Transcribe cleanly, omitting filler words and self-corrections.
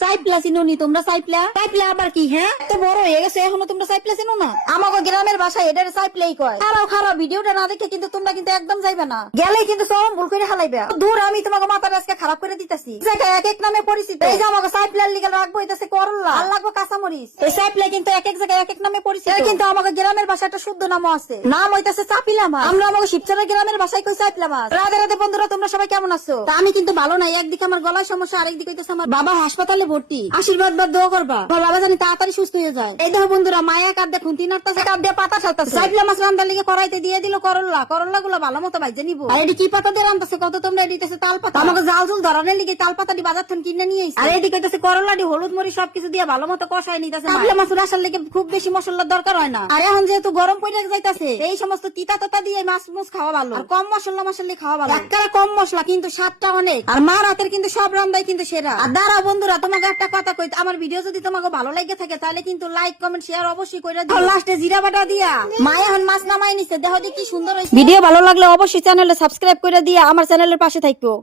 সাইপ্লা চিনুনি তোমরা? সাইপ্লা সাইপ্লা আবার কি? হ্যাঁ, এত বড় হয়ে গেছে এখনো তোমরা সাইপ্লা চিনো না? আমাকে গ্রামের ভাষায় এটারে সাইপ্লাই কয়। খারাপ খারাপ ভিডিওটা না দেখে কিন্তু তোমরা কিন্তু একদম যাইবে না, গেলেই কিন্তু চরম ভুল করে হালাইবে। দূর, আমি তোমাকে মাথাটা আজকে খারাপ করে দিতেছি। জায়গায় এক এক নামে পরিচিত। এই যে আমাকে সাইপ্লার লিগে রাখবো হইতেছে করলা, আর লাগবো কাঁচামরিচ। এই সাইপ্লা কিন্তু এক এক জায়গায় এক এক নামে পরিচিত। কিন্তু আমাকে গ্রামের ভাষায় একটা শুদ্ধ নামও আছে, নাম হইতেছে চাপিলা মাছ। আমরা আমাকে শিবচরের গ্রামের ভাষায় কই সাইপ্লা মাছ। রাধে রাধে বন্ধুরা, তোমরা সবাই কেমন আছো? তা আমি কিন্তু ভালো নাই। একদিকে আমার গলার সমস্যা, আরেকদিকে হইতেছে আমার বাবা হাসপাতালে ভর্তি। আশীর্বাদ বা দোয়া করবা, আমার বাবা জানি তাড়াতাড়ি সুস্থ হয়ে যায়। এই দেখো বন্ধুরা, মায়া কাঁদ দেখুন, তিন আটটা কাঁদ দিয়ে পাতা ছাড়তেছে। সাইপ্লা মাছ রান্দার লিগে কড়াইতে দিয়ে দিল করলা। করলা গুলো ভালো মতো ভাইজে নিবো। আর এটি কি পাতা দিয়ে রান্তাছে কত? তোমরা এডিতেছে তাল পাতা। আমাকে জাল ঝুল ধরানোর লিগে তাল পাতাটি বাজার থেকে কিনে নিয়ে এসে, আর এদিকে হইতেছে করলাটি হলুদ মরিচ সবকিছু দিয়ে ভালো মতো কষায় নিতেছে। সাইপ্লা মাছ রাসার লিগে খুব বেশি মশলার দরকার হয় না। আর এখন যেহেতু গরম পড়ে যাইতাছে, এই সমস্ত তিতা তাতা দিয়ে মাছ মুছ খাওয়া ভালো, আর কম মশলা মশলা খাওয়া ভালো। একটা কম মশলা কিন্তু স্বাদটা অনেক। আর মার হাতের কিন্তু সব রান্দাই কিন্তু সেরা। আর দাঁড়া বন্ধুরা, তোমাকে একটা কথা কই, আমার ভিডিও যদি তোমাকে ভালো লাগে থাকে তাহলে কিন্তু লাইক কমেন্ট শেয়ার অবশ্যই করে দিও। লাস্টে জিরা বাটা দিয়া মায়া এখন মাছ নামাই নিছে, দেখো কি সুন্দর হইছে। ভিডিও ভালো লাগলে অবশ্যই চ্যানেলে সাবস্ক্রাইব করে দিয়া আমার চ্যানেলের পাশে থাকো।